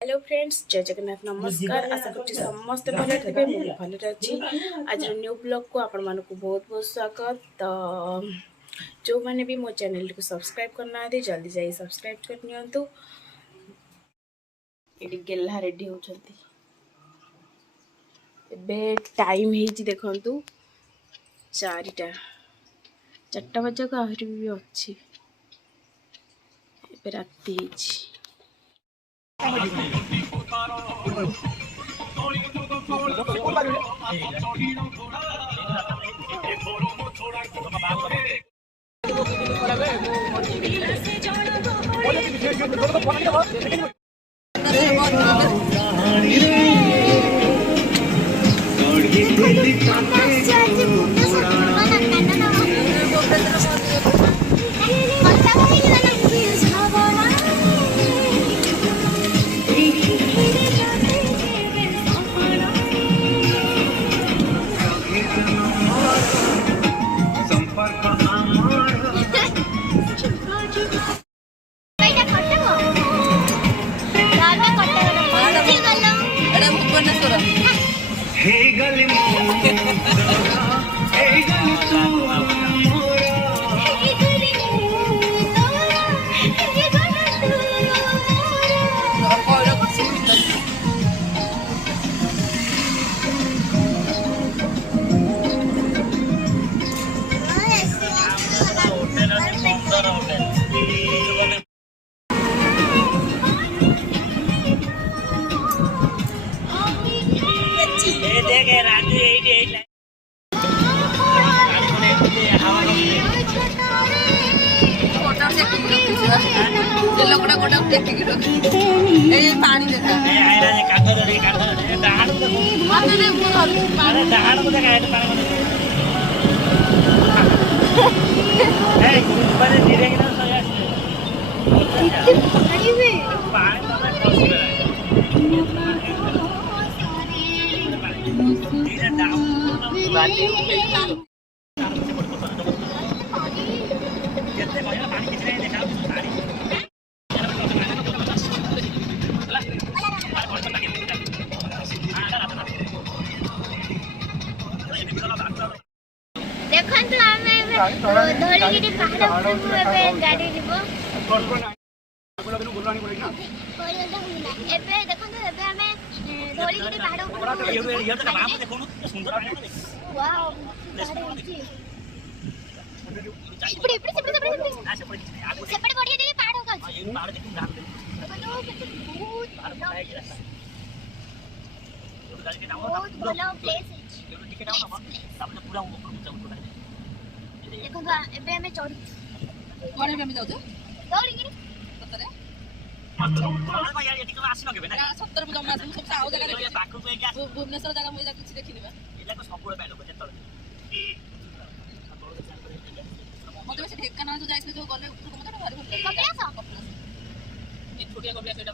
Hello friends, जय जगन्नाथ नमस्कार। आशा करছি ସମସ୍ତେ ଭଲ ଥିବେ। ମୁଁ ଭଲରେ ଅଛି। ଆଜିର ନ୍ୟୁ ବ୍ଲଗ୍କୁ ଆପଣମାନଙ୍କୁ ବହୁତ ବହୁତ ସ୍ୱାଗତ। ତ ଯେଉଁମାନେ ବି ମୋ ଚ୍ୟାନେଲକୁ ସବସ୍କ୍ରାଇବ୍ କରିନାହାନ୍ତି ଜଲ୍ଦି ଯାଇ ସବସ୍କ୍ରାଇବ୍ କରିନିଅନ୍ତୁ। ଏଠି ଗେହ୍ଲା ରେଡ଼ି ହେଉଛନ୍ତି। ଏବେ ଟାଇମ୍ ହେଇଛି ଦେଖନ୍ତୁ 4ଟା ବାଜିବାକୁ ଆହୁରି ବି ଅଛି। ଏବେ ରାତି ହେଇଛି। देखंतु आमे धोलीगिरी पहाड़ उपरକୁ ଏବେ ଗାଡି ଯିବ। ଏବେ ଦେଖନ୍ତୁ ଏବେ ଆମେ ଧୋलीगिरी ପହାड़ ଉପରକୁ वाओ ସେପଟେ ବଢିଆ ଟିକେ ପାହାଡ ଅଛି। बहुत ଭଲ ପ୍ଲେସ୍ ଅଛି। ଦେଖନ୍ତୁ ଏବେ ଆମେ ଚଢୁ କଣ ଏବେ ଆମେ ଯାଉଛୁ ଧୋଲିଗିରି ସତରେ ସତରେ ମୁଁ ଜମା ଆସିନି। ସବୁ ଆଉ ଜାଗାରେ ଭୁବନେଶ୍ୱର ଜାଗା ମୁଁ କିଛି ଦେଖିନି ବା। ମତେ ବେଶୀ ଢେଙ୍କାନାଳ ଯୋଉ ଯାଇଥିଲେ ଯୋଉ ଗଲେ ଉପରକୁ ମତେ ଭାରି ଭଲ ଲାଗିଲା। ଛୋଟିଆ କପିଳାସ ଏଇଟା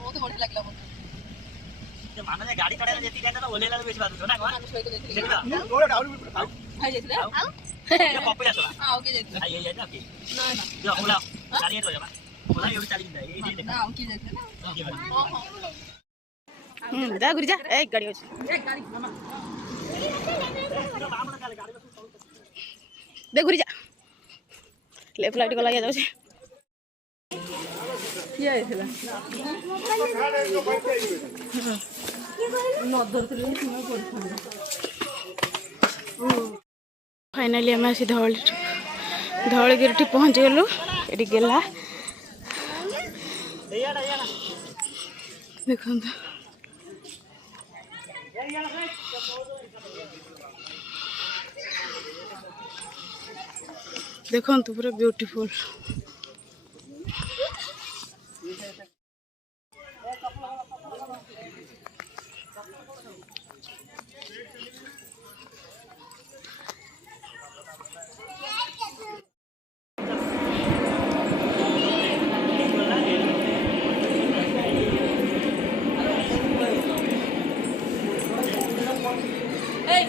ବହୁତ ବଢିଆ ଲାଗିଲା ମତେ। ମାନେ ଗାଡି ଚଢେଇଲା ଯେତିକି ଯାଇଥିଲା ତ ଓଲେଇଲା ବେଶୀ ବାଜୁଛ ନା କଣ? ଭାଇ ଯାଇଥିଲେ ଆଉ କପିଳାସ ଆଉ କିଏ ଯାଇଥିଲେ? ଭାଇ ଯାଇଥିଲେ ଆଉ କିଏ? ନା ନା ଯୋ ଓଲା ଗାଡି ଏଠି ରହିବା ଓଲା ଏଠି ଚାଲି ଯିବା ଏଇ ଦେଖ ଆଉ କିଏ ଯାଇଥିଲେ ନା? ଯା ଗୁରି ଯା ଏ ଗାଡି ଅଛି ଏ ଗାଡି ମାମା दे घुरी जा लेफ्ट लाइट गला जाଉଛି କିଏ ଆଇଥିଲା फाइनाली आम आसी धौलगिरी पहुँची गलु। ये गेला देखो देखो पूरा ब्यूटीफुल।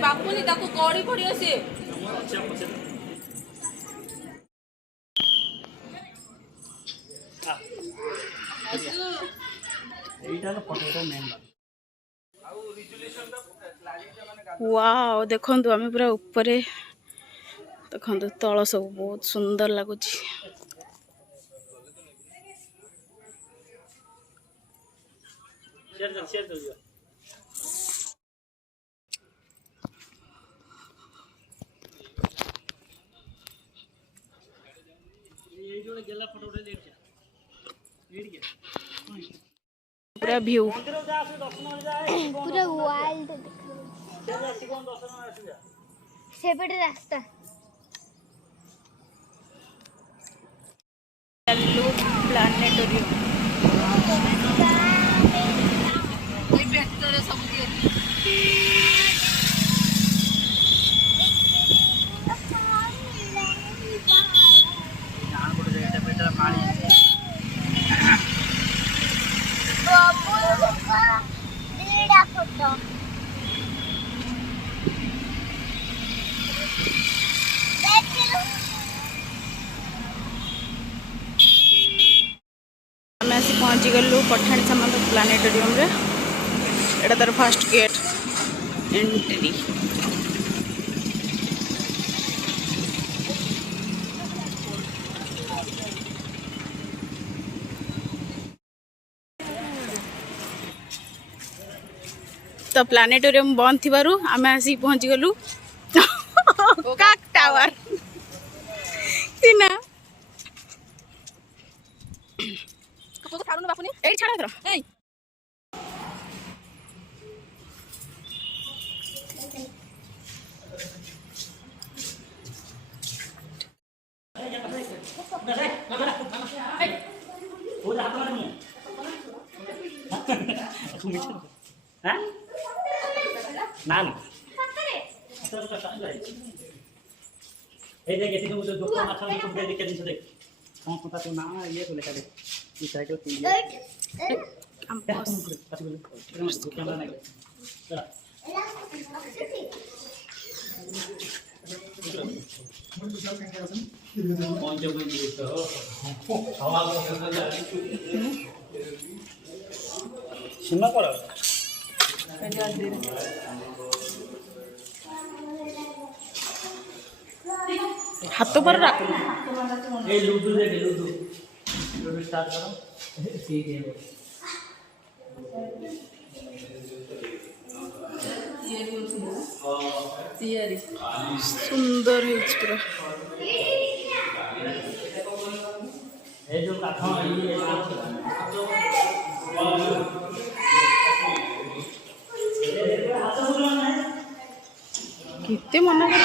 बापुनी ताकू कौड़ी पड़ियो से वाओ देखंतु आमे पूरा ऊपर देखंतु तळ सब बहुत सुंदर लागुची। पूरा व्यू पूरा वाइल्ड सेपटे रास्ता प्लानेटोरियम फोटो आम आसी पहुँची गलु पठाणी सामंत प्लानेटोरियम रे। एटा तार फर्स्ट गेट एंट्री। तो प्लानेटोरियम बंद थी आम आसी पहुँची गलु काक टावर हाथ पर रख लूडो देखे लूडो स्टार्ट करो ठीक है सुंदर है पूरा जो काठ कितने मना कर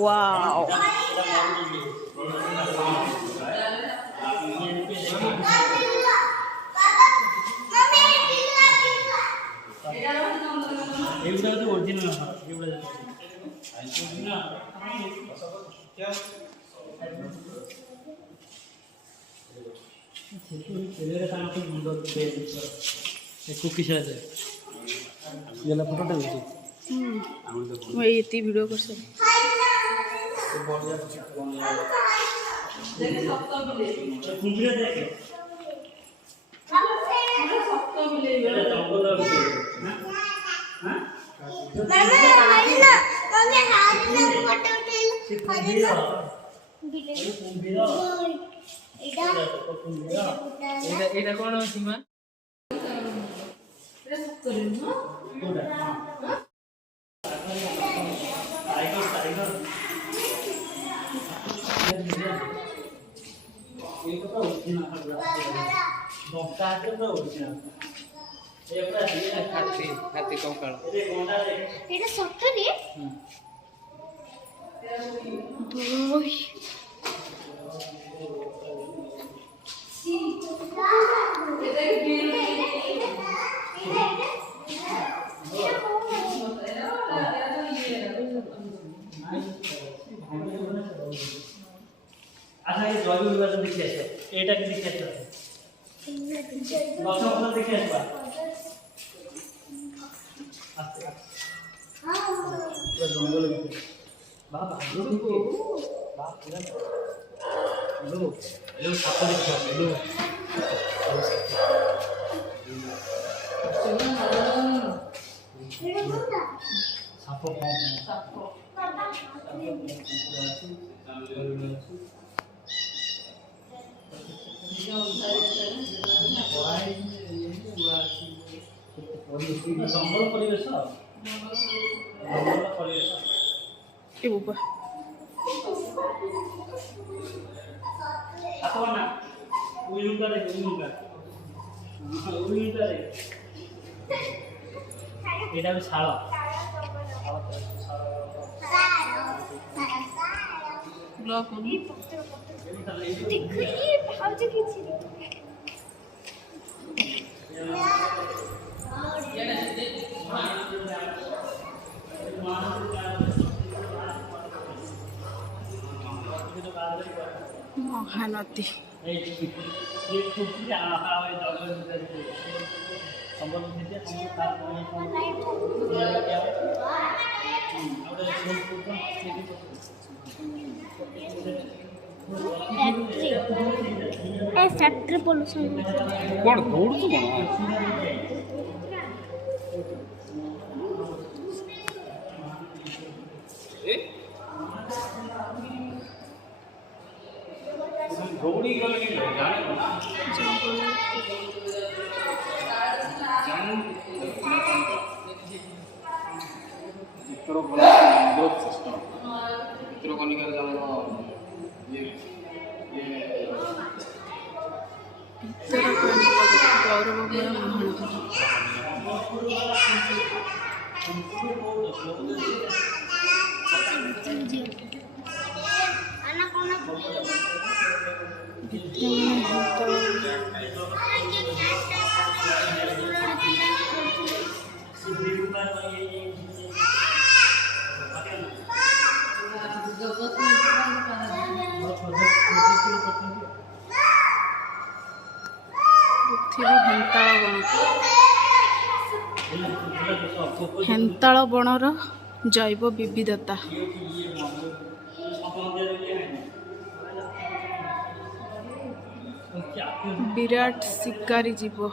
वाओ ओरिजिनल मैं ये वीडियो कर सकती हाथी कंकाल एटा सटरे ओय अच्छा ये जॉय विभाजन देखि आछो एटा के देखि आछो दर्शक को देखि आछो आस्ते आस्ते ପୁରା ଜଙ୍ଗଲ ଭିତରେ ବା ଭାଲୁ ଦେଖିବେ ବା ପୁରା ଭାଲୁ ସାପ ଦେଖିବା ସାପ କଣ ଜଙ୍ଗଲ ପରିବେଶ ଏ ବାବା atau mana uyung kare এটা আমি ছাড়ো ব্লক দেখো এই ভাউজে কিছু মহানদী फैक्ट्री पोल्यूशन कौन दौड़ तो कौन दौड़ी गले नहीं जाने चित्रकनिकार ये गौरवमय ହେନ୍ତାଳ ବଣର ଜୈବ ବିବିଧତା ବିରାଟ ଶିକାରୀ ଜୀବି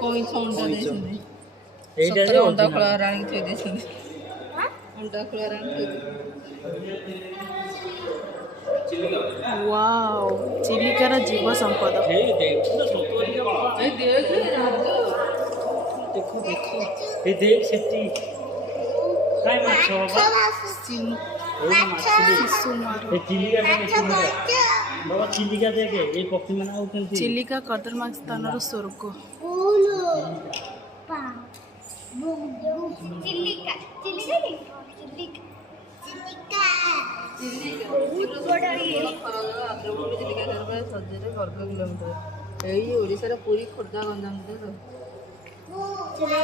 कोई सौंडा देछने এইটা सतरा अंडा खोला रानी थे देछने अंडा खोला रानी थे ୱାଓ ଚିଲିକାର ଜୀବ ସମ୍ପଦ এই দেখ পুরো সতরি ए देख দেখো দেখো এই দেখ সেটি কাই মাছ বাবা এই মাছ ଶିଶୁ ମାର এই চিলিকা দেখে বাবা চিলিকা দেখে এই পক্ষী মানে আউଛନ୍ତି ଚିଲିକା କଦରମାର୍ଗ ସ୍ଥାନର ସ୍ୱର୍ଗ चिल्लिका चिल्लिका नहीं चिल्लिका चिल्लिका बहुत बड़ा ये आद्रपुर चिलिका सर्वे 1000 वर्ग किलोमीटर एई ओडिसा रे पूरी खोर्धा गंजाम दे चलो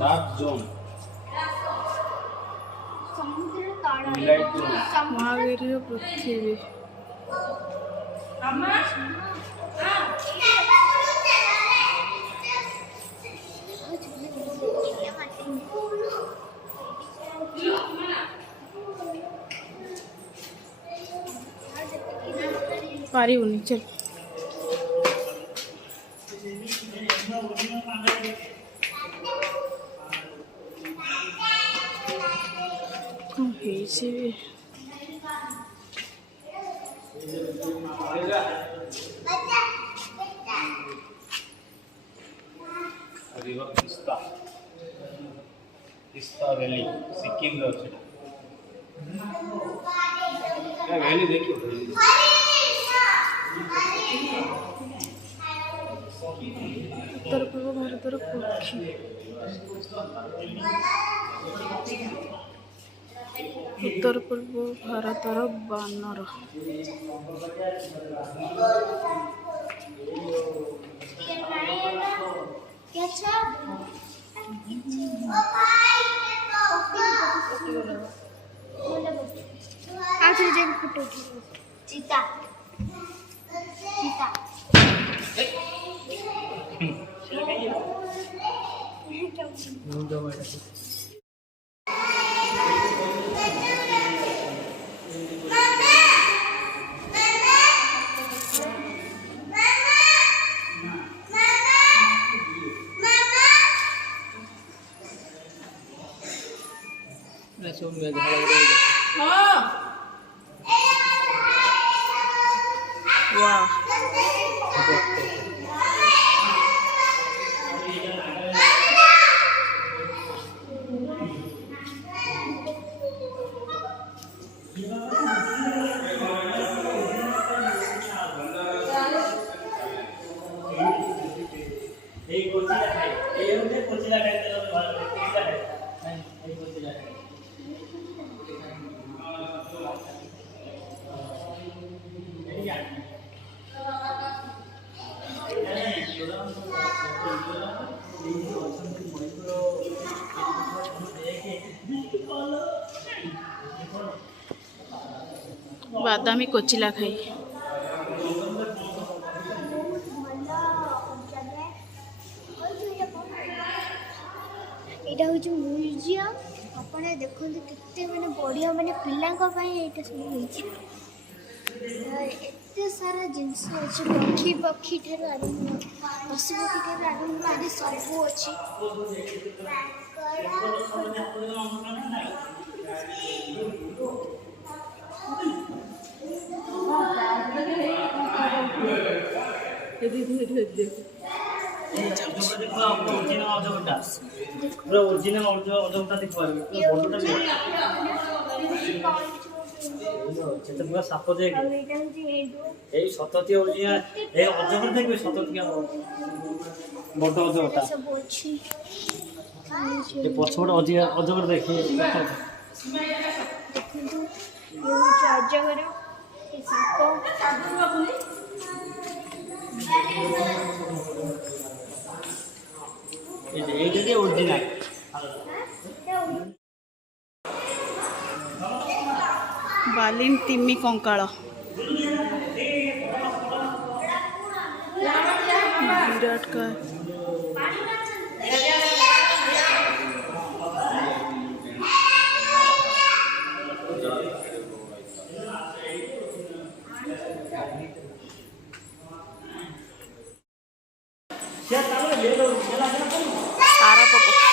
डार्क जोन समुद्र तारा लाइट जोन ମହାଗିରିର ପୃଥିବୀ ପାରିବୁନି ଚଲ କଣ ହେଇଛି रिवर तिस्ता तिस्ता वैली सिक्किम रो छै क्या वैली देखियो वैली उत्तर पूर्व भारतर पक्षी उत्तर पूर्व भारतर बानर चीता चीता वाह बादामी कोचिला खाई एटा हूँ म्यूजियम आपण देखते केते माने बढ़िया माने पिलांक पई एटा सब होईची एते सारा जिंस अछि पक्षी पक्षी ठेर आरंभ पशु पक्षी ठेर आरंभ आदि सब अछि पूरा साप सतती अजगर देखिए सतती बड़ अजगरटा सब अछि पछपटे अजगर देखिए देखंतु ये हूँ अजगर ये साप ये ओरिजिनल बालिन तिमी कंकाल विराट का सारा पपो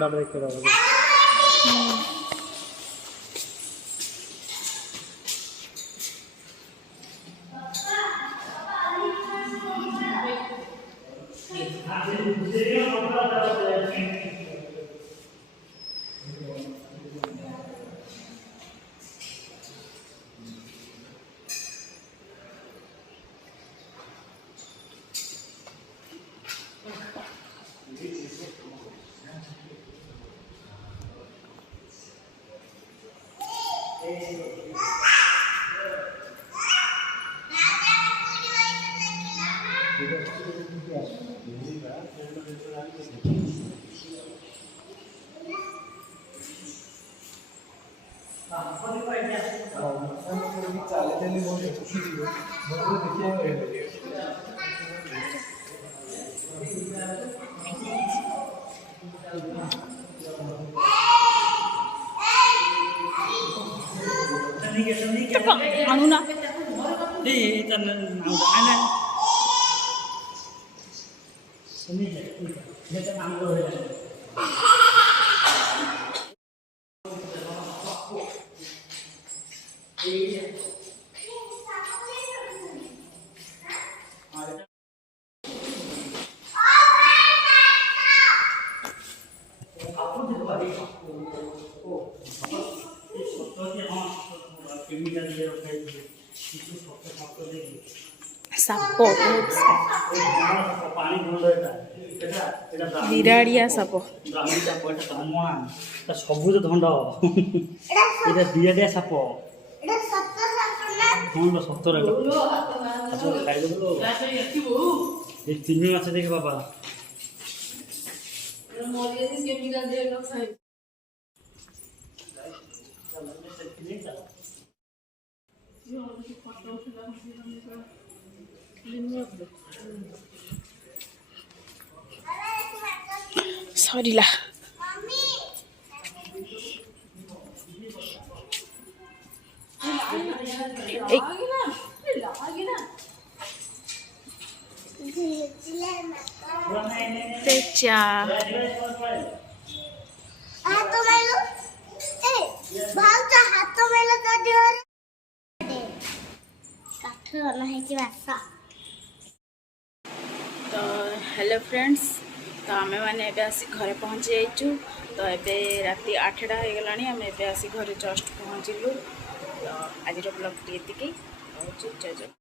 अंडा देखते आणू ना ସାପ ବିରାଡ଼ିଆ ସାପ ସବୁଜ ଧଣ୍ଡ ଏଇଟା ବିରାଡ଼ିଆ ସାପ ହଁ ସତରେ ଖାଇଦେବୁ ଏ ତିମି ମାଛ ଦେଖେ ବାବା ସରିଲା ଚା ହାତ ମାଇଲ ଏ ଭାଉଜ ହାତ ମାଇଲ ତ ଦେହରେ କାଠ ବନା ହେଇଛି ବାସ। ତ ହ୍ୟାଲୋ ଫ୍ରେଣ୍ଡସ୍ ତ ଆମେମାନେ ଏବେ ଆସି ଘରେ ପହଞ୍ଚି ଯାଇଛୁ ତ ଏବେ ରାତି 8ଟା ହେଇଗଲାଣି ଆମେ ଏବେ ଆସି ଘରେ ଜଷ୍ଟ ପହଞ୍ଚିଲୁ ତ ଆଜିର ବ୍ଲଗ୍ଟି ଏତିକି ରହୁଛୁ ଜୟ ଜଗନ୍ନାଥ।